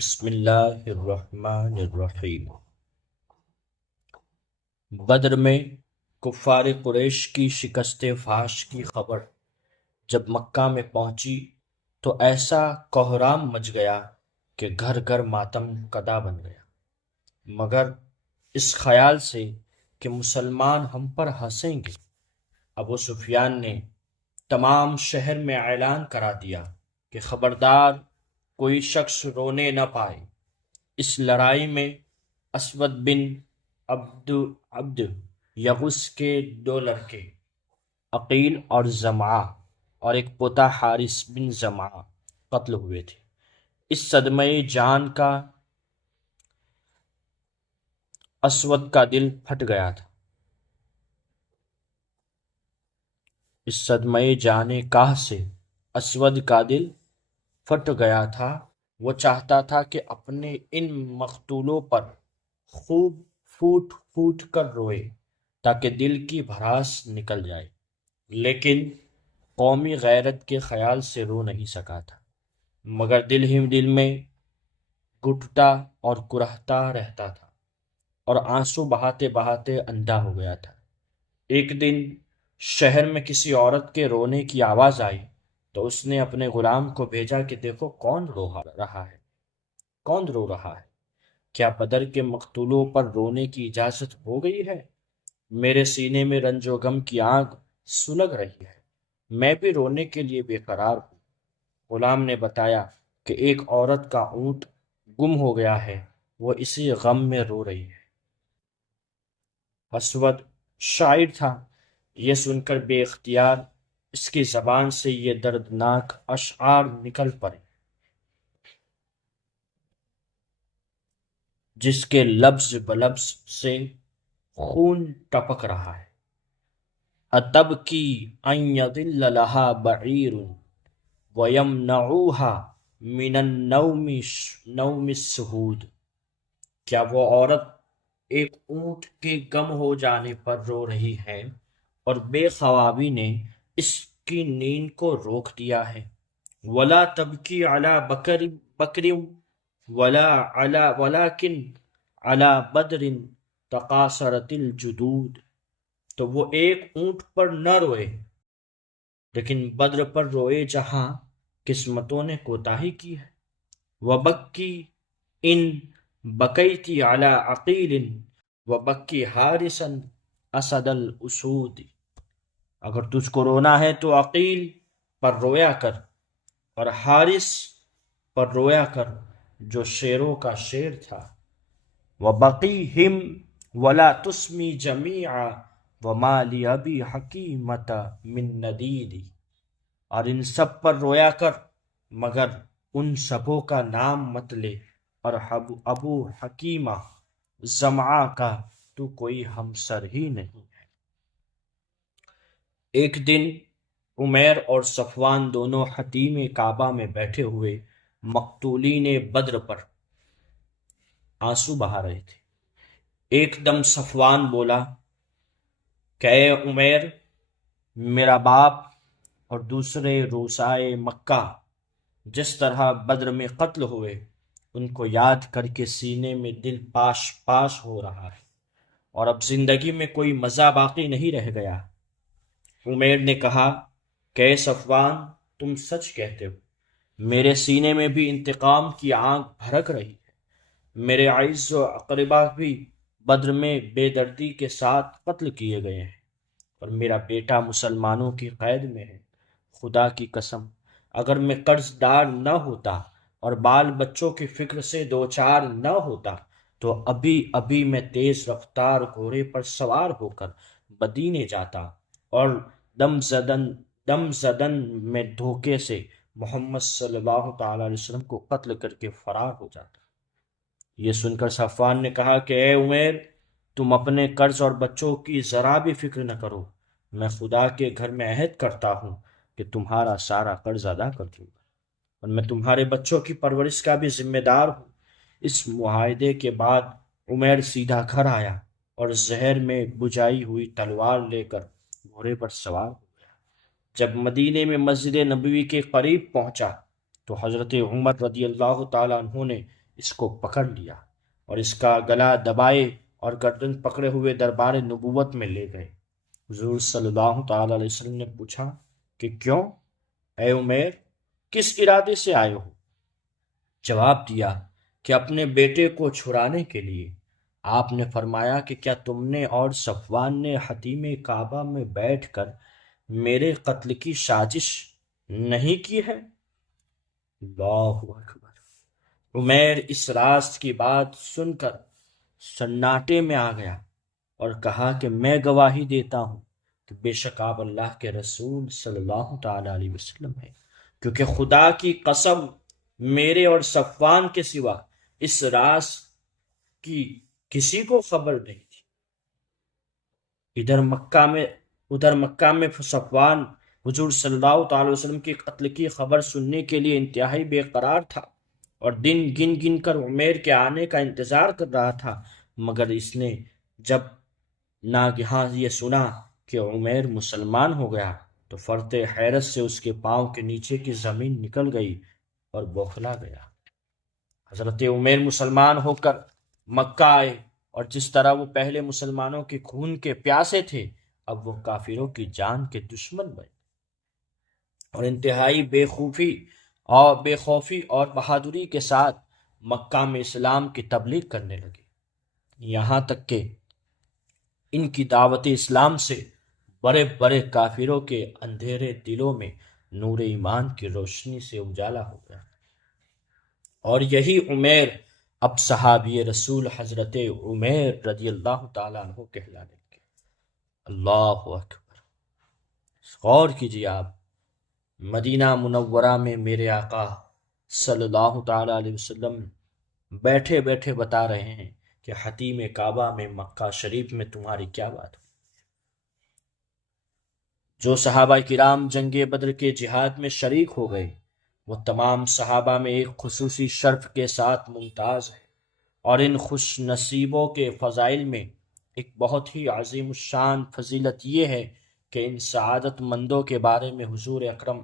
بسم اللہ الرحمن الرحیم۔ بدر میں کفار قریش کی شکست فاش کی خبر جب مکہ میں پہنچی تو ایسا کوہرام مچ گیا کہ گھر گھر ماتم کدا بن گیا، مگر اس خیال سے کہ مسلمان ہم پر ہنسیں گے، ابو سفیان نے تمام شہر میں اعلان کرا دیا کہ خبردار کوئی شخص رونے نہ پائے۔ اس لڑائی میں اسود بن عبد یغس کے 2 لڑکے عقیل اور زمعہ اور ایک پوتا حارث بن زمعہ قتل ہوئے تھے۔ اس صدمہ جان کا اسود کا دل پھٹ گیا تھا۔ اس صدمہ جان کاہ سے اسود کا دل پھٹ گیا تھا۔ وہ چاہتا تھا کہ اپنے ان مقتولوں پر خوب پھوٹ پھوٹ کر روئے تاکہ دل کی بھڑاس نکل جائے، لیکن قومی غیرت کے خیال سے رو نہیں سکا تھا، مگر دل ہی دل میں گھٹتا اور کرہتا رہتا تھا اور آنسو بہاتے بہاتے اندھا ہو گیا تھا۔ ایک دن شہر میں کسی عورت کے رونے کی آواز آئی تو اس نے اپنے غلام کو بھیجا کہ دیکھو کون رو رہا ہے، کون رو رہا ہے؟ کیا بدر کے مقتولوں پر رونے کی اجازت ہو گئی ہے؟ میرے سینے میں رنج و غم کی آگ سلگ رہی ہے، میں بھی رونے کے لیے بے قرار ہوں۔ غلام نے بتایا کہ ایک عورت کا اونٹ گم ہو گیا ہے، وہ اسی غم میں رو رہی ہے۔ اسود شاعر تھا، یہ سن کر بے اختیار اس کی زبان سے یہ دردناک اشعار نکل پڑے جس کے لفظ بلفظ سے خون ٹپک رہا ہے۔ اتبکی ان یضل لها بعیر ویمنعوها من نوم السہود۔ کیا وہ عورت ایک اونٹ کے گم ہو جانے پر رو رہی ہے اور بے خوابی نے اس کی نیند کو روک دیا ہے؟ ولا تبکی علی بکر ولیکن علی بدر تقاصرت الجدود۔ تو وہ ایک اونٹ پر نہ روئے لیکن بدر پر روئے جہاں قسمتوں نے کوتاہی کی ہے۔ وبکی ان بکیتی علی عقیل وبکی حارسا اسد الاسود۔ اگر تجھ کو رونا ہے تو عقیل پر رویا کر اور حارث پر رویا کر جو شیروں کا شیر تھا۔ وبقیہم ولا تسمی جمیعا وما لأبی حکیمۃ من ندید۔ اور ان سب پر رویا کر مگر ان سبوں کا نام مت لے، اور ابو حکیمہ زمعہ کا تو کوئی ہمسر ہی نہیں ہے۔ ایک دن عمیر اور صفوان دونوں حتیم کعبہ میں بیٹھے ہوئے مقتولین بدر پر آنسو بہا رہے تھے۔ ایک دم صفوان بولا کہ اے عمیر، میرا باپ اور دوسرے رؤسائے مکہ جس طرح بدر میں قتل ہوئے ان کو یاد کر کے سینے میں دل پاش پاش ہو رہا ہے اور اب زندگی میں کوئی مزہ باقی نہیں رہ گیا۔ عمیر نے کہا کہ اے صفوان، تم سچ کہتے ہو، میرے سینے میں بھی انتقام کی آگ بھڑک رہی ہے۔ میرے اعز و اقربا بھی بدر میں بے دردی کے ساتھ قتل کیے گئے ہیں اور میرا بیٹا مسلمانوں کی قید میں ہے۔ خدا کی قسم، اگر میں قرض دار نہ ہوتا اور بال بچوں کی فکر سے دوچار نہ ہوتا تو ابھی ابھی میں تیز رفتار گھوڑے پر سوار ہو کر مدینے جاتا اور دم زدن میں دھوکے سے محمد صلی اللہ تعالی علیہ وسلم کو قتل کر کے فرار ہو جاتا۔ یہ سن کر صفوان نے کہا کہ اے عمیر، تم اپنے قرض اور بچوں کی ذرا بھی فکر نہ کرو، میں خدا کے گھر میں عہد کرتا ہوں کہ تمہارا سارا قرض ادا کر دوں گا اور میں تمہارے بچوں کی پرورش کا بھی ذمہ دار ہوں۔ اس معاہدے کے بعد عمیر سیدھا گھر آیا اور زہر میں بجھائی ہوئی تلوار لے کر گھوڑے پر سوار ہو گیا۔ جب مدینے میں مسجد نبوی کے قریب پہنچا تو حضرت عمر رضی اللہ تعالیٰ عنہ نے اس کو پکڑ لیا اور اس کا گلا دبائے اور گردن پکڑے ہوئے دربار نبوت میں لے گئے۔ حضور صلی اللہ تعالی علیہ وسلم نے پوچھا کہ کیوں اے عمیر، کس ارادے سے آئے ہو؟ جواب دیا کہ اپنے بیٹے کو چھڑانے کے لیے۔ آپ نے فرمایا کہ کیا تم نے اور صفوان نے حتیم کعبہ میں بیٹھ کر میرے قتل کی سازش نہیں کی ہے؟ اللہ اکبر۔ عمیر اس راز کی بات سن کر سناٹے میں آ گیا اور کہا کہ میں گواہی دیتا ہوں کہ بے شک آپ اللہ کے رسول صلی اللہ تعالی علیہ وسلم ہیں، کیونکہ خدا کی قسم میرے اور صفوان کے سوا اس راز کی کسی کو خبر نہیں تھی۔ ادھر مکہ میں صفوان حضور صلی اللہ تعالی وسلم کی قتل کی خبر سننے کے لیے انتہائی بے قرار تھا اور دن گن گن کر عمیر کے آنے کا انتظار کر رہا تھا، مگر اس نے جب ناگہاں یہ سنا کہ عمیر مسلمان ہو گیا تو فرط حیرت سے اس کے پاؤں کے نیچے کی زمین نکل گئی اور بوکھلا گیا۔ حضرت عمیر مسلمان ہو کر مکہ آئے اور جس طرح وہ پہلے مسلمانوں کے خون کے پیاسے تھے، اب وہ کافروں کی جان کے دشمن بنے اور انتہائی بے خوفی اور بہادری کے ساتھ مکہ میں اسلام کی تبلیغ کرنے لگے، یہاں تک کہ ان کی دعوت اسلام سے بڑے بڑے کافروں کے اندھیرے دلوں میں نور ایمان کی روشنی سے اجالا ہو گیا۔ اور یہی عمیر اب صحابی رسول حضرت عمیر رضی اللہ تعالیٰ عنہ کہلانے لگے۔ اللہ اکبر۔ غور کیجیے، آپ مدینہ منورہ میں میرے آقا صلی اللہ تعالیٰ علیہ وسلم بیٹھے بیٹھے بتا رہے ہیں کہ حتیم کعبہ میں مکہ شریف میں تمہاری کیا بات ہو۔ جو صحابہ کرام جنگ بدر کے جہاد میں شریک ہو گئے وہ تمام صحابہ میں ایک خصوصی شرف کے ساتھ ممتاز ہے، اور ان خوش نصیبوں کے فضائل میں ایک بہت ہی عظیم الشان فضیلت یہ ہے کہ ان سعادت مندوں کے بارے میں حضور اکرم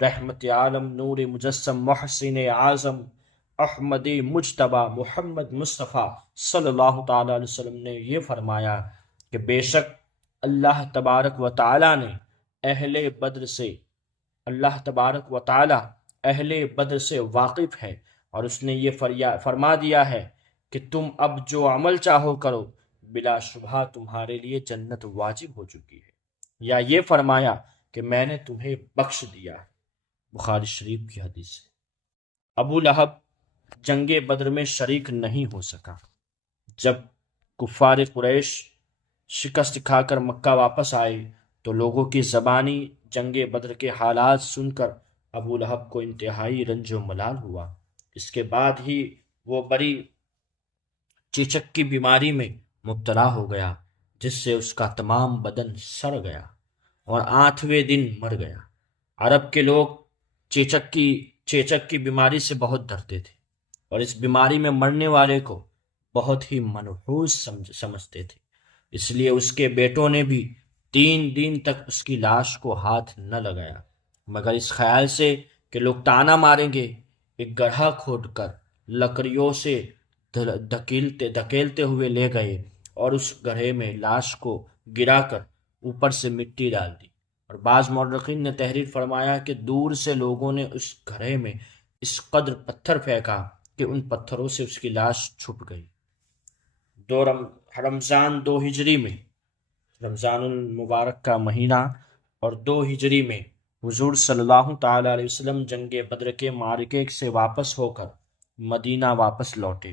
رحمت عالم نور مجسم محسن اعظم احمد مجتبی محمد مصطفیٰ صلی اللہ تعالی علیہ وسلم نے یہ فرمایا کہ بے شک اللہ تبارک و تعالی نے اہل بدر سے واقف ہے، اور اس نے یہ فرما دیا ہے کہ تم اب جو عمل چاہو کرو، بلا شبہ تمہارے لیے جنت واجب ہو چکی ہے، یا یہ فرمایا کہ میں نے تمہیں بخش دیا ہے۔ بخاری شریف کی حدیث ہے۔ ابو لہب جنگ بدر میں شریک نہیں ہو سکا۔ جب کفار قریش شکست کھا کر مکہ واپس آئے تو لوگوں کی زبانی جنگ بدر کے حالات سن کر ابو لہب کو انتہائی رنج و ملال ہوا۔ اس کے بعد ہی وہ بڑی چیچک کی بیماری میں مبتلا ہو گیا، جس سے اس کا تمام بدن سڑ گیا اور 8ویں دن مر گیا۔ عرب کے لوگ چیچک کی بیماری سے بہت ڈرتے تھے اور اس بیماری میں مرنے والے کو بہت ہی منحوس سمجھتے تھے، اس لیے اس کے بیٹوں نے بھی 3 دن تک اس کی لاش کو ہاتھ نہ لگایا، مگر اس خیال سے کہ لوگ تانا ماریں گے، ایک گڑھا کھود کر لکڑیوں سے دھکیلتے ہوئے لے گئے اور اس گڑھے میں لاش کو گرا کر اوپر سے مٹی ڈال دی، اور بعض مورخین نے تحریر فرمایا کہ دور سے لوگوں نے اس گڑھے میں اس قدر پتھر پھینکا کہ ان پتھروں سے اس کی لاش چھپ گئی۔ رمضان 2 ہجری میں، رمضان المبارک کا مہینہ، اور 2 ہجری میں حضور صلی اللہ تعالی علیہ وسلم جنگ بدر کے معرکے سے واپس ہو کر مدینہ واپس لوٹے۔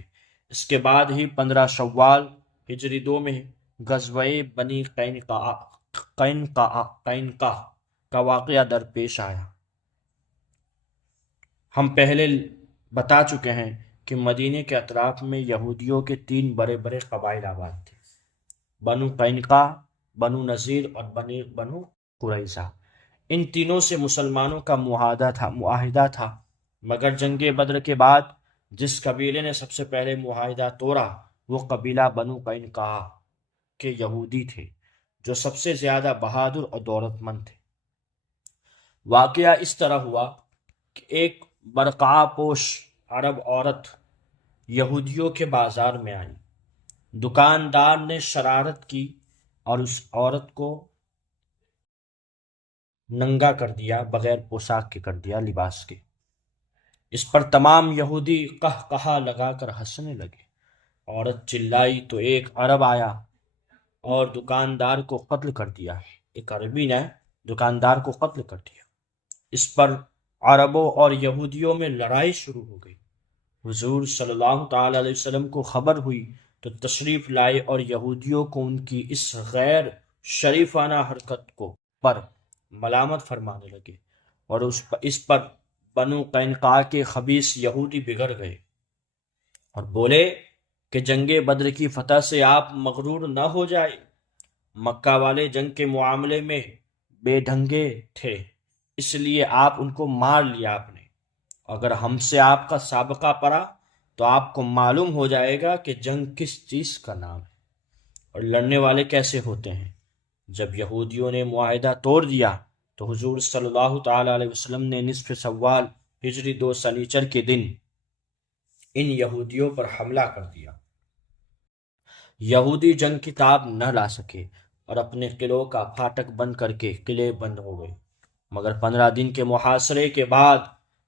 اس کے بعد ہی 15 شوال ہجری 2 میں غزوہ بنی قینقاع کا واقعہ درپیش آیا۔ ہم پہلے بتا چکے ہیں کہ مدینے کے اطراف میں یہودیوں کے 3 بڑے بڑے قبائل آباد تھے، بنو قینقاع، بنو نذیر اور بنو قریظہ۔ ان تینوں سے مسلمانوں کا معاہدہ تھا، مگر جنگ بدر کے بعد جس قبیلے نے سب سے پہلے معاہدہ توڑا وہ قبیلہ بنو قینقاع کے یہودی تھے، جو سب سے زیادہ بہادر اور دولت مند تھے۔ واقعہ اس طرح ہوا کہ ایک برقع پوش عرب عورت یہودیوں کے بازار میں آئیں۔ دکاندار نے شرارت کی اور اس عورت کو ننگا کر دیا، بغیر پوشاک کے کر دیا، لباس کے۔ اس پر تمام یہودی قہقہا لگا کر ہنسنے لگے۔ عورت چلائی تو ایک عرب آیا اور دکاندار کو قتل کر دیا۔ ایک عربی نے دکاندار کو قتل کر دیا۔ اس پر عربوں اور یہودیوں میں لڑائی شروع ہو گئی۔ حضور صلی اللہ تعالی علیہ وسلم کو خبر ہوئی تو تشریف لائے اور یہودیوں کو ان کی اس غیر شریفانہ حرکت پر ملامت فرمانے لگے، اور اس پر بنو قینقاع کے خبیث یہودی بگڑ گئے اور بولے کہ جنگ بدر کی فتح سے آپ مغرور نہ ہو جائے۔ مکہ والے جنگ کے معاملے میں بے ڈھنگے تھے، اس لیے آپ ان کو مار لیا آپ نے۔ اگر ہم سے آپ کا سابقہ پڑا تو آپ کو معلوم ہو جائے گا کہ جنگ کس چیز کا نام ہے اور لڑنے والے کیسے ہوتے ہیں۔ جب یہودیوں نے معاہدہ توڑ دیا تو حضور صلی اللہ تعالی علیہ وسلم نے نصف شوال ہجری 2 سنیچر کے دن ان یہودیوں پر حملہ کر دیا۔ یہودی جنگ کی تاب نہ لا سکے اور اپنے قلعوں کا پھاٹک بند کر کے قلعے بند ہو گئے، مگر 15 دن کے محاصرے کے بعد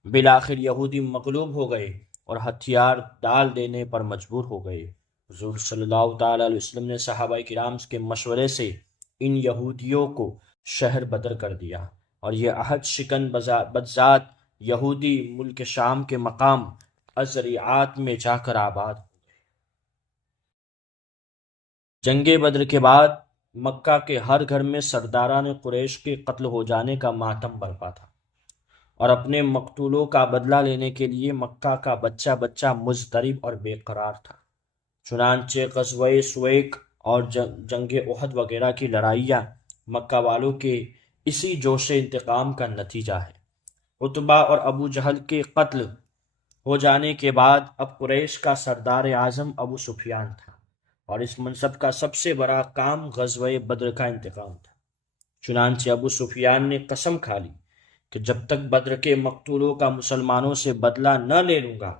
بالآخر یہودی مغلوب ہو گئے اور ہتھیار ڈال دینے پر مجبور ہو گئے۔ حضور صلی اللہ تعالی علیہ وسلم نے صحابہ کرام کے مشورے سے ان یہودیوں کو شہر بدر کر دیا، اور یہ عہد شکن بدذات یہودی ملک شام کے مقام ازریعات میں جا کر آباد ہو گئے۔ جنگ بدر کے بعد مکہ کے ہر گھر میں سرداران قریش کے قتل ہو جانے کا ماتم برپا تھا، اور اپنے مقتولوں کا بدلہ لینے کے لیے مکہ کا بچہ بچہ مضطرب اور بے قرار تھا۔ چنانچہ غزوہ سویق اور جنگ احد وغیرہ کی لڑائیاں مکہ والوں کے اسی جوش انتقام کا نتیجہ ہے۔ عتبہ اور ابو جہل کے قتل ہو جانے کے بعد اب قریش کا سردار اعظم ابو سفیان تھا، اور اس منصب کا سب سے بڑا کام غزوہ بدر کا انتقام تھا۔ چنانچہ ابو سفیان نے قسم کھا لی کہ جب تک بدر کے مقتولوں کا مسلمانوں سے بدلہ نہ لے لوں گا،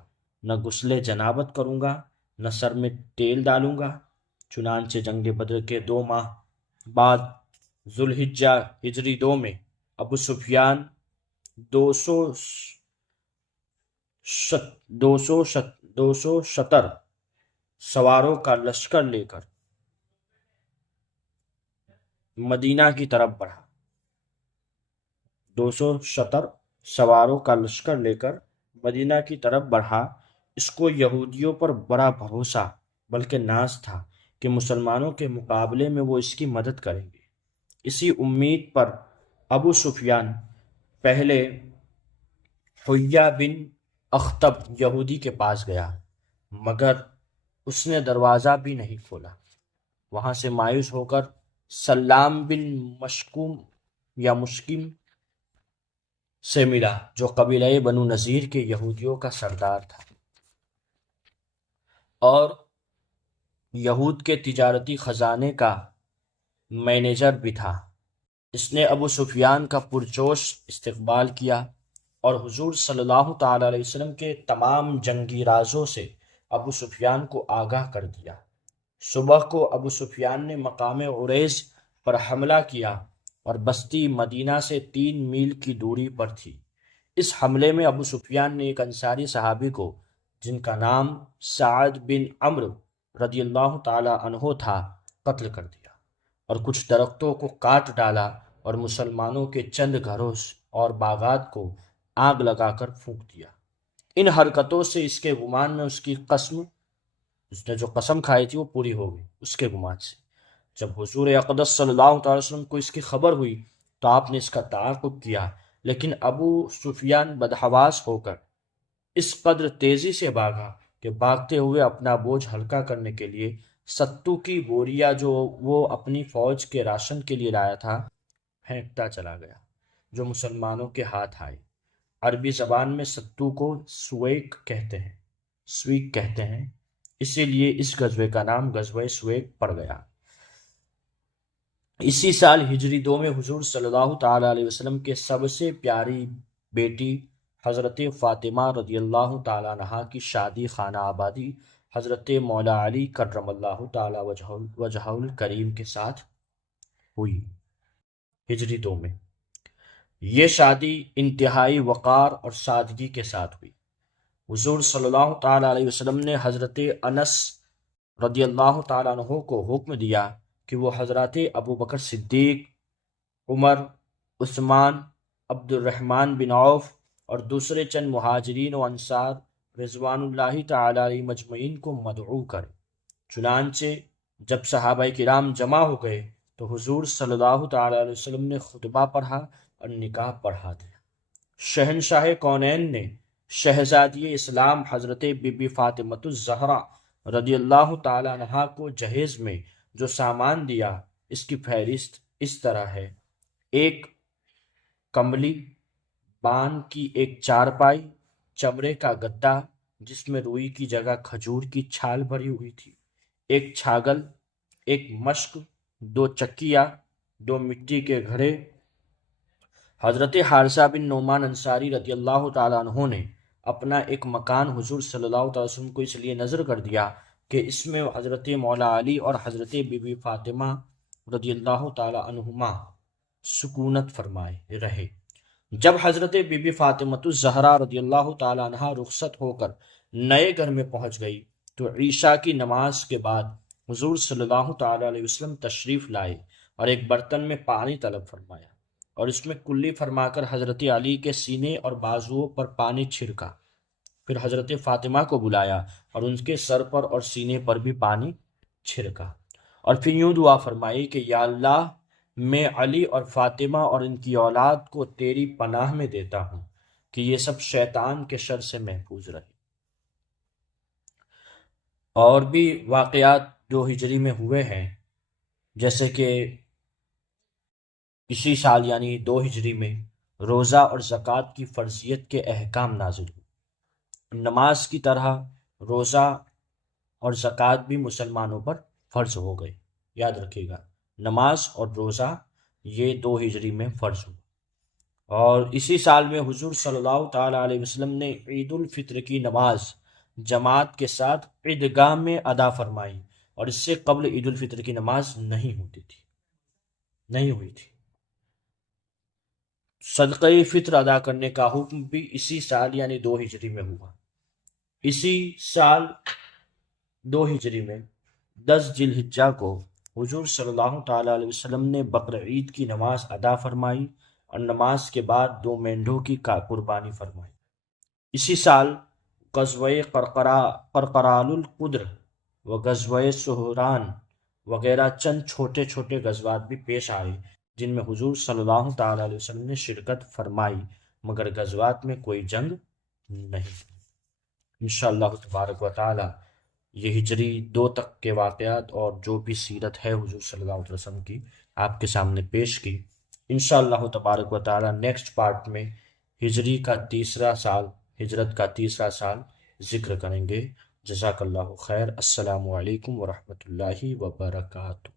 نہ غسل جنابت کروں گا، نہ سر میں تیل ڈالوں گا۔ چنانچہ جنگ بدر کے 2 ماہ بعد ذوالحجہ ہجری 2 میں ابو سفیان 270 سواروں کا لشکر لے کر مدینہ کی طرف بڑھا۔ 270 سواروں کا لشکر لے کر مدینہ کی طرف بڑھا۔ اس کو یہودیوں پر بڑا بھروسہ بلکہ ناز تھا کہ مسلمانوں کے مقابلے میں وہ اس کی مدد کریں گے۔ اسی امید پر ابو سفیان پہلے حیہ بن اخطب یہودی کے پاس گیا، مگر اس نے دروازہ بھی نہیں کھولا۔ وہاں سے مایوس ہو کر سلام بن مشکم سے ملا، جو قبیلہ بنو نذیر کے یہودیوں کا سردار تھا اور یہود کے تجارتی خزانے کا مینیجر بھی تھا۔ اس نے ابو سفیان کا پرجوش استقبال کیا اور حضور صلی اللہ تعالی علیہ وسلم کے تمام جنگی رازوں سے ابو سفیان کو آگاہ کر دیا۔ صبح کو ابو سفیان نے مقام عریض پر حملہ کیا اور بستی مدینہ سے 3 میل کی دوری پر تھی۔ اس حملے میں ابو سفیان نے ایک انصاری صحابی کو، جن کا نام سعد بن عمرو رضی اللہ تعالی عنہ تھا، قتل کر دیا اور کچھ درختوں کو کاٹ ڈالا اور مسلمانوں کے چند گھروں اور باغات کو آگ لگا کر پھونک دیا۔ ان حرکتوں سے اس کے گمان میں اس نے جو قسم کھائی تھی وہ پوری ہو گئی، اس کے گمان سے۔ جب حضور اقدس صلی اللہ تعالی وسلم کو اس کی خبر ہوئی تو آپ نے اس کا تعاقب کیا، لیکن ابو سفیان بدحواس ہو کر اس قدر تیزی سے بھاگا کہ بھاگتے ہوئے اپنا بوجھ ہلکا کرنے کے لیے ستو کی بوریا جو وہ اپنی فوج کے راشن کے لیے لایا تھا پھینکتا چلا گیا، جو مسلمانوں کے ہاتھ آئی۔ عربی زبان میں ستو کو سویق کہتے ہیں، اسی لیے اس غزوے کا نام غزوہ سویق پڑ گیا۔ اسی سال ہجری 2 میں حضور صلی اللہ تعالی علیہ وسلم کے سب سے پیاری بیٹی حضرت فاطمہ رضی اللہ تعالیٰ عنہا کی شادی خانہ آبادی حضرت مولا علی کرم اللہ تعالیٰ وجہ الکریم کے ساتھ ہوئی ہجری 2 میں۔ یہ شادی انتہائی وقار اور سادگی کے ساتھ ہوئی۔ حضور صلی اللہ تعالیٰ علیہ وسلم نے حضرت انس رضی اللہ تعالیٰ عنہ کو حکم دیا کہ وہ حضرت ابو بکر صدیق، عمر، عثمان، عبد الرحمن بن عوف اور دوسرے چند مہاجرین و انصار رضوان اللہ تعالی علیہ مجمعین کو مدعو کرے۔ چنانچہ جب صحابہ کرام جمع ہو گئے تو حضور صلی اللہ تعالی علیہ وسلم نے خطبہ پڑھا اور نکاح پڑھا دیا۔ شہنشاہ کونین نے شہزادی اسلام حضرت بی بی فاطمۃ الزہرا رضی اللہ تعالی عنہا کو جہیز میں جو سامان دیا، اس کی فہرست اس طرح ہے: ایک کملی، بان کی ایک چارپائی، چمڑے کا گدا جس میں روئی کی جگہ کھجور کی چھال بھری ہوئی تھی، ایک چھاگل، ایک مشک، 2 چکیاں، 2 مٹی کے گھڑے۔ حضرت حارثہ بن نعمان انصاری رضی اللہ تعالیٰ عنہ نے اپنا ایک مکان حضور صلی اللہ علیہ وسلم کو اس لیے نذر کر دیا کہ اس میں حضرت مولا علی اور حضرت بی بی فاطمہ رضی اللہ تعالیٰ عنہما سکونت فرمائے رہے۔ جب حضرت بی بی فاطمۃ الزہرا رضی اللہ تعالیٰ عنہا رخصت ہو کر نئے گھر میں پہنچ گئی تو عشاء کی نماز کے بعد حضور صلی اللہ تعالیٰ علیہ وسلم تشریف لائے اور ایک برتن میں پانی طلب فرمایا اور اس میں کلی فرما کر حضرت علی کے سینے اور بازوؤں پر پانی چھڑکا۔ پھر حضرت فاطمہ کو بلایا اور ان کے سر پر اور سینے پر بھی پانی چھڑکا، اور پھر یوں دعا فرمائی کہ یا اللہ، میں علی اور فاطمہ اور ان کی اولاد کو تیری پناہ میں دیتا ہوں کہ یہ سب شیطان کے شر سے محفوظ رہے۔ اور بھی واقعات جو ہجری میں ہوئے ہیں، جیسے کہ اسی سال یعنی 2 ہجری میں روزہ اور زکوٰۃ کی فرضیت کے احکام نازل ہوئے۔ نماز کی طرح روزہ اور زکوٰۃ بھی مسلمانوں پر فرض ہو گئے۔ یاد رکھیے گا، نماز اور روزہ یہ 2 ہجری میں فرض ہوا۔ اور اسی سال میں حضور صلی اللہ تعالیٰ علیہ وسلم نے عید الفطر کی نماز جماعت کے ساتھ عیدگاہ میں ادا فرمائی، اور اس سے قبل عید الفطر کی نماز نہیں ہوئی تھی۔ صدقہ فطر ادا کرنے کا حکم بھی اسی سال یعنی 2 ہجری میں ہوا۔ اسی سال 2 ہجری میں 10 ذی الحجہ کو حضور صلی اللہ تعالیٰ علیہ وسلم نے بقرعید کی نماز ادا فرمائی اور نماز کے بعد 2 مینڈھوں کی قربانی فرمائی۔ اسی سال غزوہ قرقرال القدر و غزوہ سہران وغیرہ چند چھوٹے چھوٹے غزوات بھی پیش آئے جن میں حضور صلی اللہ تعالیٰ علیہ وسلم نے شرکت فرمائی، مگر غزوات میں کوئی جنگ نہیں۔ انشاءاللہ تبارک و تعالیٰ یہ ہجری 2 تک کے واقعات اور جو بھی سیرت ہے حضور صلی اللہ علیہ وسلم کی آپ کے سامنے پیش کی۔ انشاءاللہ تبارک و تعالیٰ نیکسٹ پارٹ میں ہجری کا 3 سال، ہجرت کا 3 سال ذکر کریں گے۔ جزاک اللہ خیر۔ السلام علیکم ورحمۃ اللہ وبرکاتہ۔